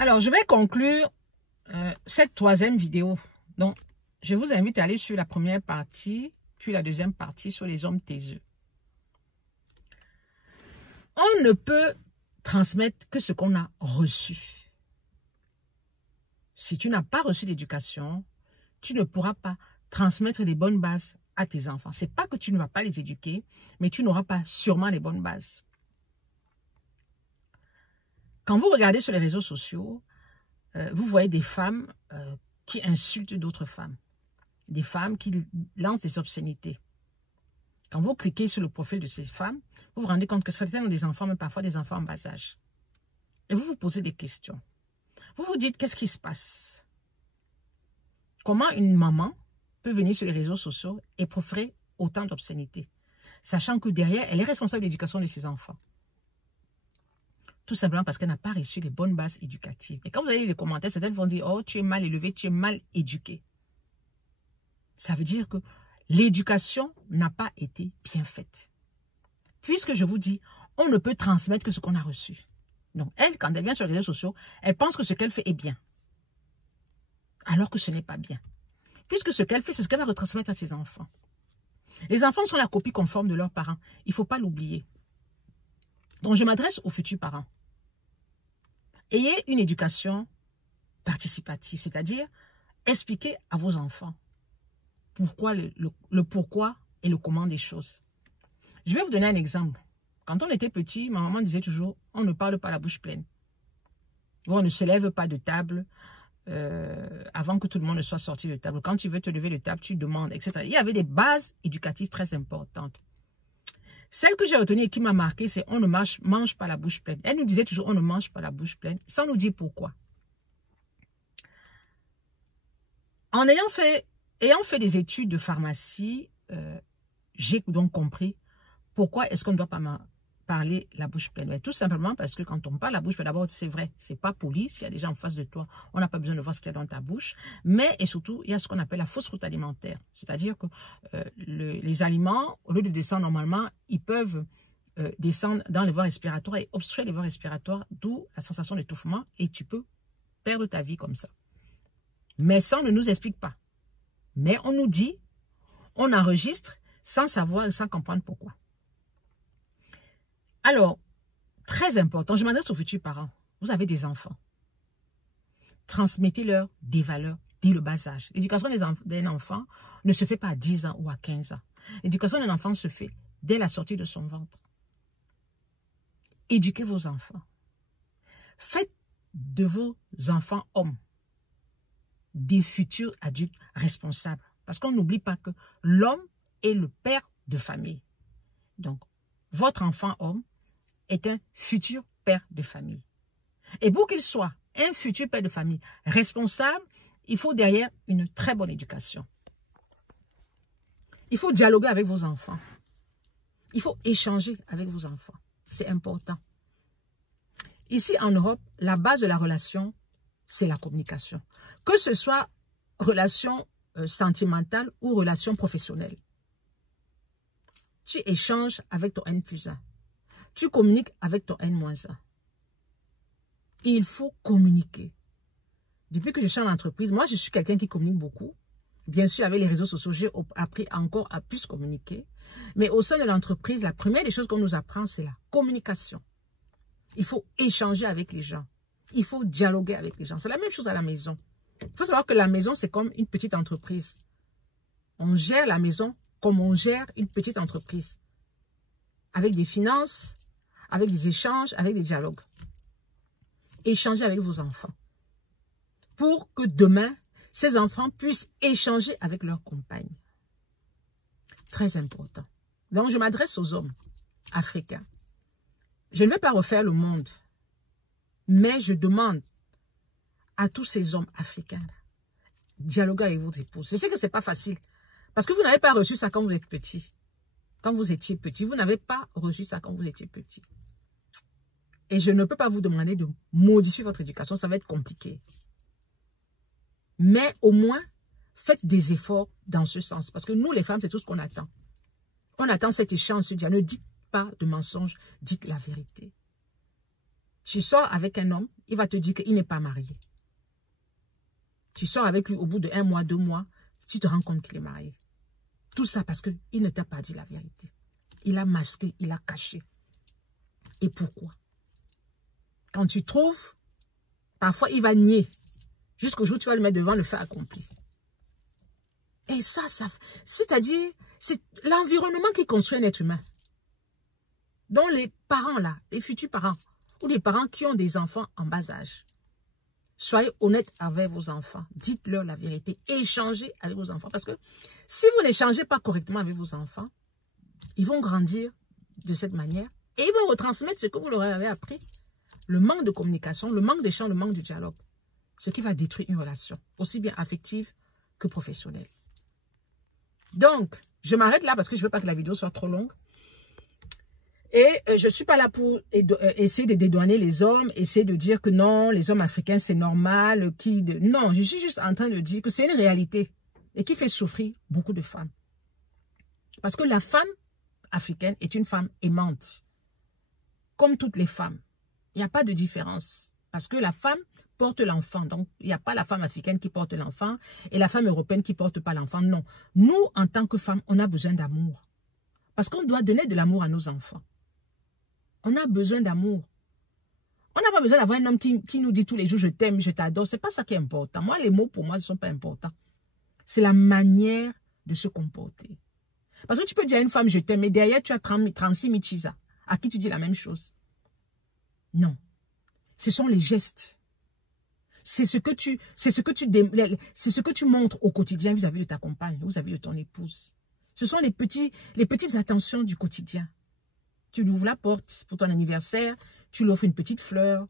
Alors, je vais conclure cette troisième vidéo. Donc, je vous invite à aller sur la première partie, puis la deuxième partie sur les hommes taiseux. On ne peut transmettre que ce qu'on a reçu. Si tu n'as pas reçu d'éducation, tu ne pourras pas transmettre les bonnes bases à tes enfants. Ce n'est pas que tu ne vas pas les éduquer, mais tu n'auras pas sûrement les bonnes bases. Quand vous regardez sur les réseaux sociaux, vous voyez des femmes qui insultent d'autres femmes. Des femmes qui lancent des obscénités. Quand vous cliquez sur le profil de ces femmes, vous vous rendez compte que certaines ont des enfants, mais parfois des enfants en bas âge. Et vous vous posez des questions. Vous vous dites, qu'est-ce qui se passe? Comment une maman peut venir sur les réseaux sociaux et proférer autant d'obscénités, sachant que derrière, elle est responsable de l'éducation de ses enfants? Tout simplement parce qu'elle n'a pas reçu les bonnes bases éducatives. Et quand vous avez les commentaires, certaines vont dire, oh, tu es mal élevé, tu es mal éduqué. Ça veut dire que l'éducation n'a pas été bien faite. Puisque je vous dis, on ne peut transmettre que ce qu'on a reçu. Donc, elle, quand elle vient sur les réseaux sociaux, elle pense que ce qu'elle fait est bien. Alors que ce n'est pas bien. Puisque ce qu'elle fait, c'est ce qu'elle va retransmettre à ses enfants. Les enfants sont la copie conforme de leurs parents. Il ne faut pas l'oublier. Donc, je m'adresse aux futurs parents. Ayez une éducation participative, c'est-à-dire expliquez à vos enfants pourquoi le pourquoi et le comment des choses. Je vais vous donner un exemple. Quand on était petit, ma maman disait toujours, on ne parle pas la bouche pleine. On ne se lève pas de table avant que tout le monde ne soit sorti de table. Quand tu veux te lever de table, tu demandes, etc. Il y avait des bases éducatives très importantes. Celle que j'ai retenue et qui m'a marqué, c'est on ne mange pas la bouche pleine. Elle nous disait toujours, on ne mange pas la bouche pleine, sans nous dire pourquoi. En ayant fait des études de pharmacie, j'ai donc compris pourquoi est-ce qu'on ne doit pas parler la bouche pleine. Mais tout simplement parce que quand on parle la bouche pleine, d'abord, c'est vrai, c'est pas poli. S'il y a des gens en face de toi, on n'a pas besoin de voir ce qu'il y a dans ta bouche. Mais, et surtout, il y a ce qu'on appelle la fausse route alimentaire. C'est-à-dire que les aliments, au lieu de descendre normalement, ils peuvent descendre dans les voies respiratoires et obstruer les voies respiratoires, d'où la sensation d'étouffement, et tu peux perdre ta vie comme ça. Mais ça, on ne nous explique pas. Mais on nous dit, on enregistre sans savoir et sans comprendre pourquoi. Alors, très important, je m'adresse aux futurs parents. Vous avez des enfants. Transmettez-leur des valeurs dès le bas âge. L'éducation d'un enfant ne se fait pas à 10 ans ou à 15 ans. L'éducation d'un enfant se fait dès la sortie de son ventre. Éduquez vos enfants. Faites de vos enfants hommes des futurs adultes responsables. Parce qu'on n'oublie pas que l'homme est le père de famille. Donc, votre enfant homme est un futur père de famille. Et pour qu'il soit un futur père de famille responsable, il faut derrière une très bonne éducation. Il faut dialoguer avec vos enfants. Il faut échanger avec vos enfants. C'est important. Ici en Europe, la base de la relation, c'est la communication. Que ce soit relation sentimentale ou relation professionnelle. Tu échanges avec ton N+1. Tu communiques avec ton N-1. Il faut communiquer. Depuis que je suis en entreprise, moi je suis quelqu'un qui communique beaucoup. Bien sûr, avec les réseaux sociaux, j'ai appris encore à plus communiquer. Mais au sein de l'entreprise, la première des choses qu'on nous apprend, c'est la communication. Il faut échanger avec les gens. Il faut dialoguer avec les gens. C'est la même chose à la maison. Il faut savoir que la maison, c'est comme une petite entreprise. On gère la maison comme on gère une petite entreprise. Avec des finances, avec des échanges, avec des dialogues. Échangez avec vos enfants. Pour que demain, ces enfants puissent échanger avec leurs compagnes. Très important. Donc, je m'adresse aux hommes africains. Je ne vais pas refaire le monde. Mais je demande à tous ces hommes africains, dialoguez avec vos épouses. Je sais que ce n'est pas facile. Parce que vous n'avez pas reçu ça quand vous êtes petit. Quand vous étiez petit, vous n'avez pas reçu ça quand vous étiez petit. Et je ne peux pas vous demander de modifier votre éducation, ça va être compliqué. Mais au moins, faites des efforts dans ce sens. Parce que nous, les femmes, c'est tout ce qu'on attend. On attend cet échange, ce dialogue. Ne dites pas de mensonges, dites la vérité. Tu sors avec un homme, il va te dire qu'il n'est pas marié. Tu sors avec lui au bout de 1 mois, 2 mois, tu te rends compte qu'il est marié. Tout ça parce qu'il ne t'a pas dit la vérité. Il a masqué, il a caché. Et pourquoi? Quand tu trouves, parfois il va nier. Jusqu'au jour où tu vas le mettre devant le fait accompli. Et ça c'est-à-dire, c'est l'environnement qui construit un être humain. Donc les parents là, les futurs parents, ou les parents qui ont des enfants en bas âge, soyez honnêtes avec vos enfants. Dites-leur la vérité. Échangez avec vos enfants. Parce que si vous n'échangez pas correctement avec vos enfants, ils vont grandir de cette manière. Et ils vont retransmettre ce que vous leur avez appris. Le manque de communication, le manque d'échange, le manque de dialogue. Ce qui va détruire une relation. Aussi bien affective que professionnelle. Donc, je m'arrête là parce que je ne veux pas que la vidéo soit trop longue. Et je ne suis pas là pour essayer de dédouaner les hommes, essayer de dire que non, les hommes africains, c'est normal. Non, je suis juste en train de dire que c'est une réalité et qui fait souffrir beaucoup de femmes. Parce que la femme africaine est une femme aimante. Comme toutes les femmes. Il n'y a pas de différence. Parce que la femme porte l'enfant. Donc, il n'y a pas la femme africaine qui porte l'enfant et la femme européenne qui ne porte pas l'enfant. Non. Nous, en tant que femmes, on a besoin d'amour. Parce qu'on doit donner de l'amour à nos enfants. On a besoin d'amour. On n'a pas besoin d'avoir un homme qui nous dit tous les jours « je t'aime, je t'adore ». Ce n'est pas ça qui est important. Moi, les mots, pour moi, ne sont pas importants. C'est la manière de se comporter. Parce que tu peux dire à une femme « je t'aime » et derrière, tu as 36 Michisa à qui tu dis la même chose. Non. Ce sont les gestes. C'est ce que tu montres au quotidien vis-à-vis de ta compagne, vis-à-vis de ton épouse. Ce sont les petites attentions du quotidien. Tu lui ouvres la porte pour ton anniversaire, tu lui offres une petite fleur,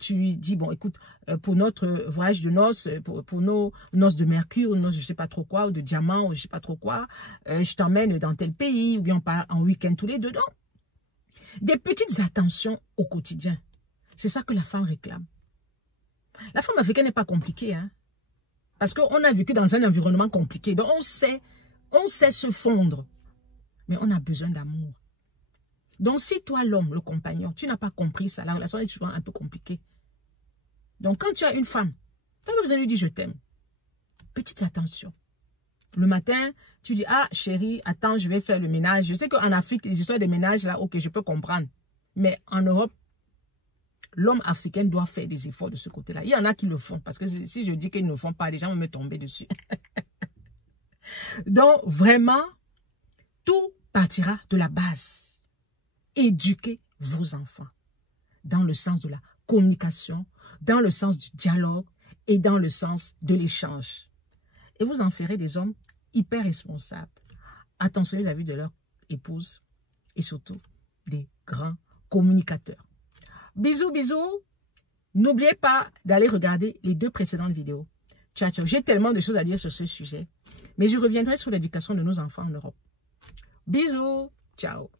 tu lui dis, bon, écoute, pour notre voyage de noces, pour nos noces de mercure, noces je ne sais pas trop quoi, ou de diamant, ou je ne sais pas trop quoi, je t'emmène dans tel pays, ou bien on part en week-end tous les deux. Donc, des petites attentions au quotidien. C'est ça que la femme réclame. La femme africaine n'est pas compliquée, hein, parce qu'on a vécu dans un environnement compliqué. Donc, on sait se fondre, mais on a besoin d'amour. Donc, si toi, l'homme, le compagnon, tu n'as pas compris ça, la relation est souvent un peu compliquée. Donc, quand tu as une femme, tu n'as pas besoin de lui dire « je t'aime ». Petites attentions. Le matin, tu dis « ah, chérie, attends, je vais faire le ménage ». Je sais qu'en Afrique, les histoires de ménage, là, ok, je peux comprendre. Mais en Europe, l'homme africain doit faire des efforts de ce côté-là. Il y en a qui le font, parce que si je dis qu'ils ne le font pas, les gens vont me tomber dessus. Donc, vraiment, tout partira de la base. Éduquez vos enfants dans le sens de la communication, dans le sens du dialogue et dans le sens de l'échange. Et vous en ferez des hommes hyper responsables, attentionnés vis-à-vis de leur épouse et surtout des grands communicateurs. Bisous, bisous. N'oubliez pas d'aller regarder les 2 précédentes vidéos. Ciao, ciao. J'ai tellement de choses à dire sur ce sujet, mais je reviendrai sur l'éducation de nos enfants en Europe. Bisous. Ciao.